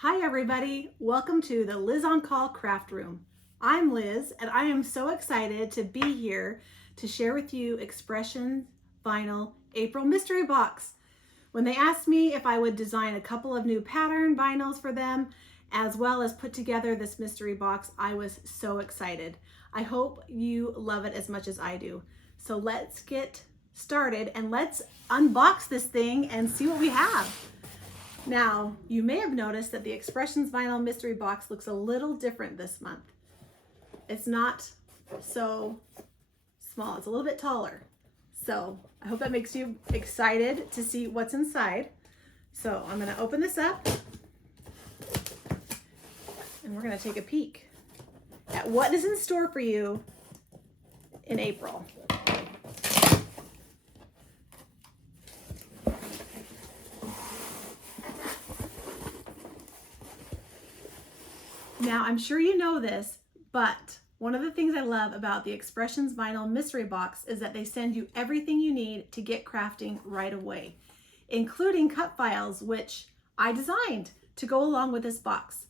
Hi everybody, welcome to the Liz on Call Craft Room. I'm Liz and I am so excited to be here to share with you Expression Vinyl April Mystery Box. When they asked me if I would design a couple of new pattern vinyls for them, as well as put together this mystery box, I was so excited. I hope you love it as much as I do. So let's get started and let's unbox this thing and see what we have. Now, you may have noticed that the Expressions Vinyl Mystery Box looks a little different this month. It's not so small, it's a little bit taller. So I hope that makes you excited to see what's inside. So I'm gonna open this up and we're gonna take a peek at what is in store for you in April. Now, I'm sure you know this, but one of the things I love about the Expressions Vinyl Mystery Box is that they send you everything you need to get crafting right away, including cut files, which I designed to go along with this box.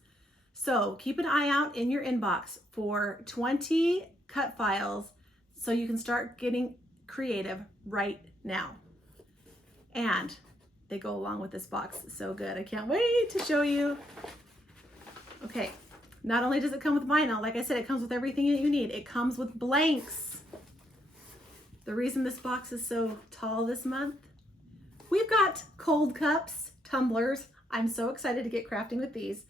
So keep an eye out in your inbox for 20 cut files so you can start getting creative right now. And they go along with this box. It's so good. I can't wait to show you. Okay. Not only does it come with vinyl, like I said, it comes with everything that you need. It comes with blanks. The reason this box is so tall this month, we've got cold cups, tumblers. I'm so excited to get crafting with these.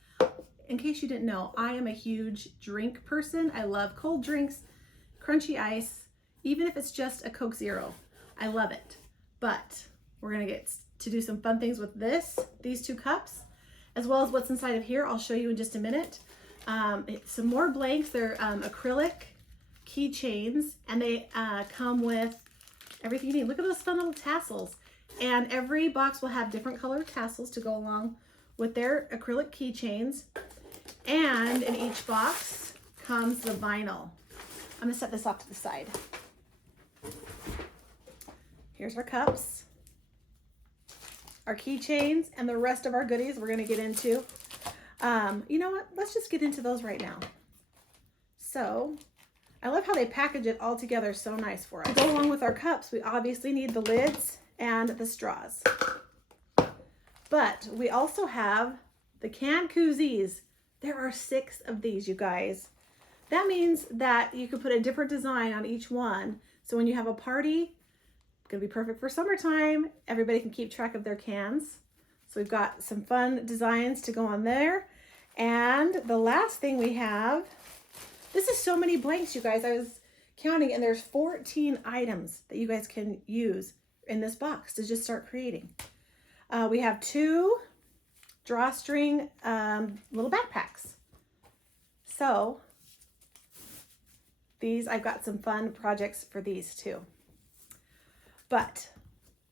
In case you didn't know, I am a huge drink person. I love cold drinks, crunchy ice, even if it's just a Coke Zero. I love it. But we're gonna get to do some fun things with these two cups, as well as what's inside of here. I'll show you in just a minute. Some more blanks. They're acrylic keychains, and they come with everything you need. Look at those fun little tassels. And every box will have different colored tassels to go along with their acrylic keychains. And in each box comes the vinyl. I'm gonna set this off to the side. Here's our cups, our keychains, and the rest of our goodies we're gonna get into. You know what? Let's just get into those right now. So I love how they package it all together so nice for us. To go along with our cups, we obviously need the lids and the straws. But we also have the can koozies. There are 6 of these, you guys. That means that you could put a different design on each one. So when you have a party, it's gonna be perfect for summertime. Everybody can keep track of their cans. So we've got some fun designs to go on there. And the last thing we have, this is so many blanks, you guys. I was counting, and there's 14 items that you guys can use in this box to just start creating. We have 2 drawstring little backpacks. So these, I've got some fun projects for these too. But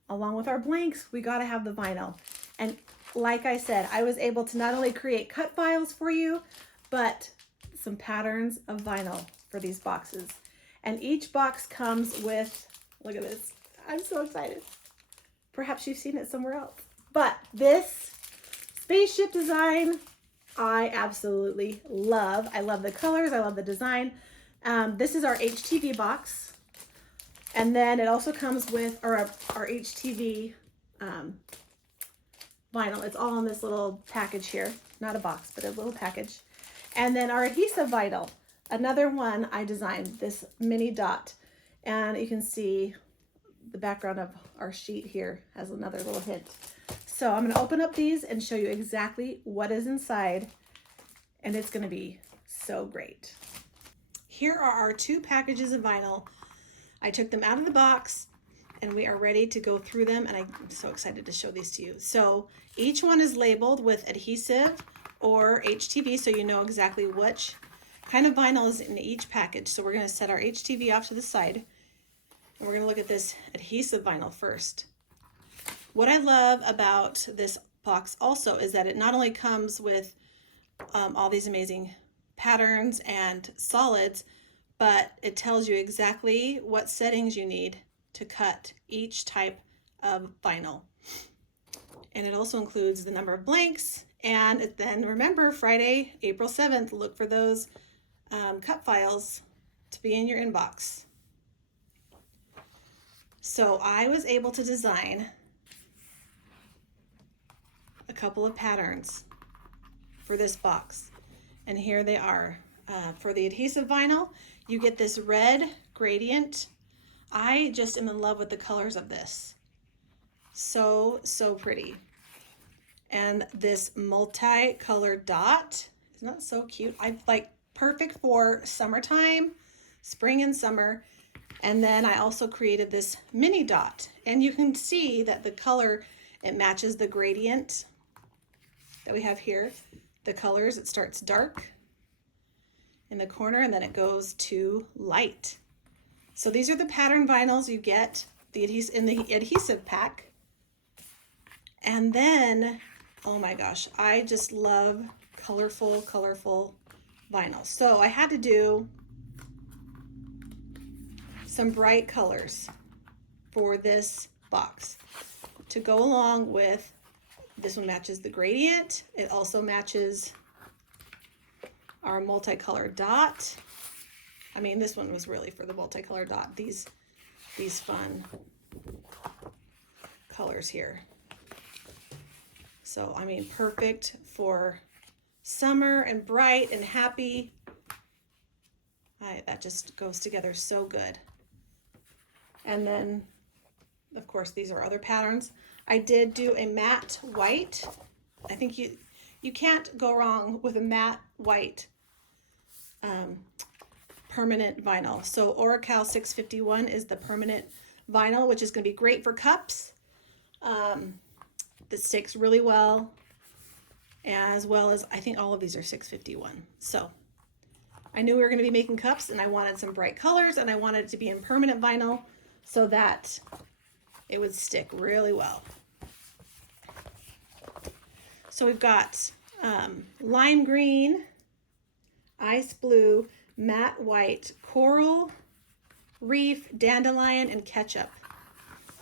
along with our blanks, we got to have the vinyl. And like I said, I was able to not only create cut files for you, but some patterns of vinyl for these boxes. And each box comes with, look at this, I'm so excited. Perhaps you've seen it somewhere else. But this spaceship design, I absolutely love. I love the colors, I love the design. This is our HTV box. And then it also comes with our HTV vinyl. It's all in this little package here. Not a box, but a little package. And then our adhesive vinyl. Another one I designed, this mini dot. And you can see the background of our sheet here has another little hint. So I'm gonna open up these and show you exactly what is inside. And it's gonna be so great. Here are our 2 packages of vinyl. I took them out of the box and we are ready to go through them, and I'm so excited to show these to you. So each one is labeled with adhesive or HTV, so you know exactly which kind of vinyl is in each package. So we're gonna set our HTV off to the side, and we're gonna look at this adhesive vinyl first. What I love about this box also is that it not only comes with all these amazing patterns and solids, but it tells you exactly what settings you need to cut each type of vinyl. And it also includes the number of blanks And then remember, Friday, April 7th, look for those cut files to be in your inbox. So I was able to design a couple of patterns for this box. And here they are. For the adhesive vinyl, you get this red gradient. I just am in love with the colors of this. So, so pretty. And this multi-colored dot, isn't that so cute? I like perfect for summertime, spring and summer. And then I also created this mini dot, and you can see that the color, it matches the gradient that we have here. The colors, it starts dark in the corner and then it goes to light. So these are the pattern vinyls you get in the adhesive pack. And then, oh my gosh, I just love colorful vinyl. So I had to do some bright colors for this box to go along with. This one matches the gradient. It also matches our multicolored dot. I mean, this one was really for the multicolored dot. These fun colors here. So, I mean, perfect for summer and bright and happy. That just goes together so good. And then, of course, these are other patterns. I did do a matte white. I think you can't go wrong with a matte white permanent vinyl. So Oracal 651 is the permanent vinyl, which is going to be great for cups. That sticks really well, as well as I think all of these are 651. So I knew we were going to be making cups, and I wanted some bright colors, and I wanted it to be in permanent vinyl so that it would stick really well. So we've got lime green, ice blue, matte white, coral, reef, dandelion, and ketchup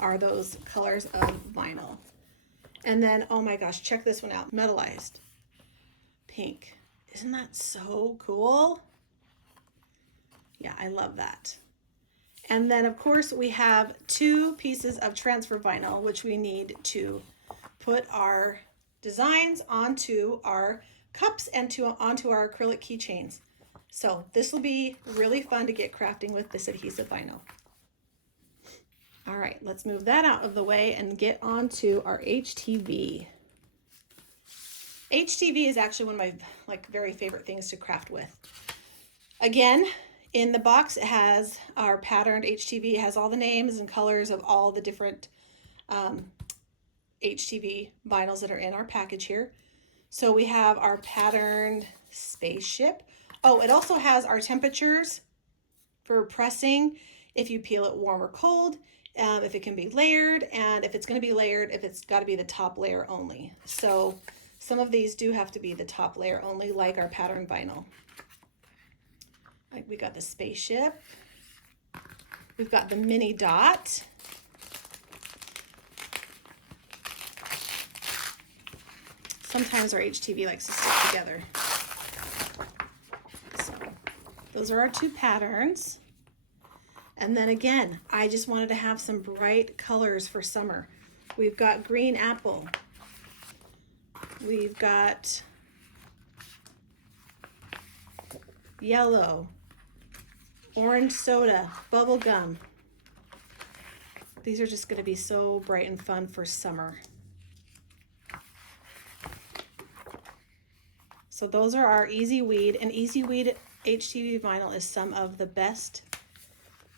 are those colors of vinyl. And then, oh my gosh, check this one out, metallized pink. Isn't that so cool? Yeah, I love that. And then, of course, we have 2 pieces of transfer vinyl, which we need to put our designs onto our cups and onto our acrylic keychains. So this will be really fun to get crafting with this adhesive vinyl. All right, let's move that out of the way and get on to our HTV. HTV is actually one of my very favorite things to craft with. Again, in the box, it has our patterned HTV. It has all the names and colors of all the different HTV vinyls that are in our package here. So we have our patterned spaceship. Oh, it also has our temperatures for pressing, if you peel it warm or cold, if it can be layered, and if it's going to be layered, if it's got to be the top layer only. So some of these do have to be the top layer only, like our patterned vinyl. Like we got the spaceship. We've got the mini dot. Sometimes our HTV likes to stick together. So those are our 2 patterns. And then again, I just wanted to have some bright colors for summer. We've got green apple. We've got yellow, orange soda, bubble gum. These are just going to be so bright and fun for summer. So those are our Easy Weed, and Easy Weed HTV vinyl is some of the best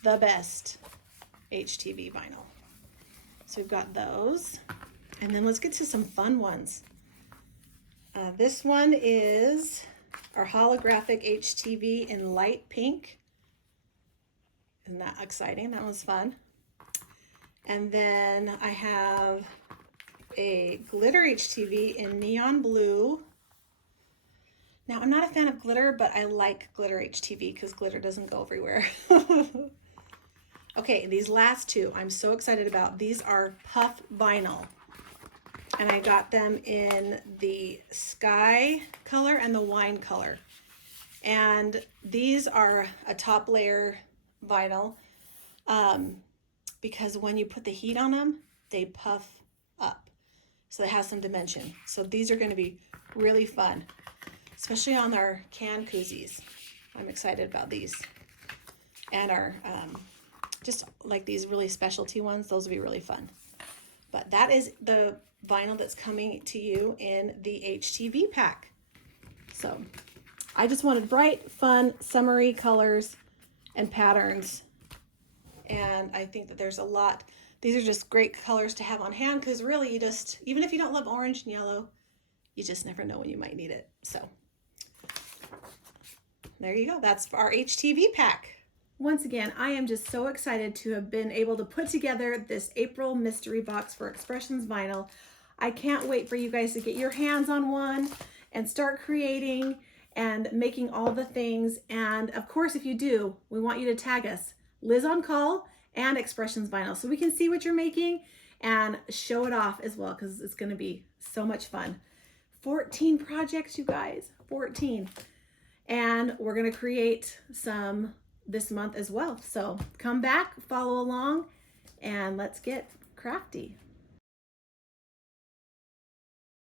HTV vinyl. So we've got those, and then let's get to some fun ones. This one is our holographic HTV in light pink. Isn't that exciting? That was fun. And then I have a glitter HTV in neon blue. Now, I'm not a fan of glitter, but I like glitter HTV because glitter doesn't go everywhere. Okay, these last 2 I'm so excited about. These are puff vinyl. and I got them in the sky color and the wine color. And these are a top layer vinyl because when you put the heat on them, they puff up. So it has some dimension. So these are going to be really fun, especially on our can koozies. I'm excited about these. And our, just like these really specialty ones, those will be really fun. But that is the vinyl that's coming to you in the HTV pack. So I just wanted bright, fun, summery colors and patterns. And I think that there's a lot. These are just great colors to have on hand because really you just, even if you don't love orange and yellow, you just never know when you might need it. So there you go. That's our HTV pack. Once again, I am just so excited to have been able to put together this April mystery box for Expressions Vinyl. I can't wait for you guys to get your hands on one and start creating and making all the things. And of course, if you do, we want you to tag us, Liz on Call and Expressions Vinyl, so we can see what you're making and show it off as well, because it's going to be so much fun. 14 projects, you guys, 14. And we're going to create some this month as well. So come back, follow along, and let's get crafty.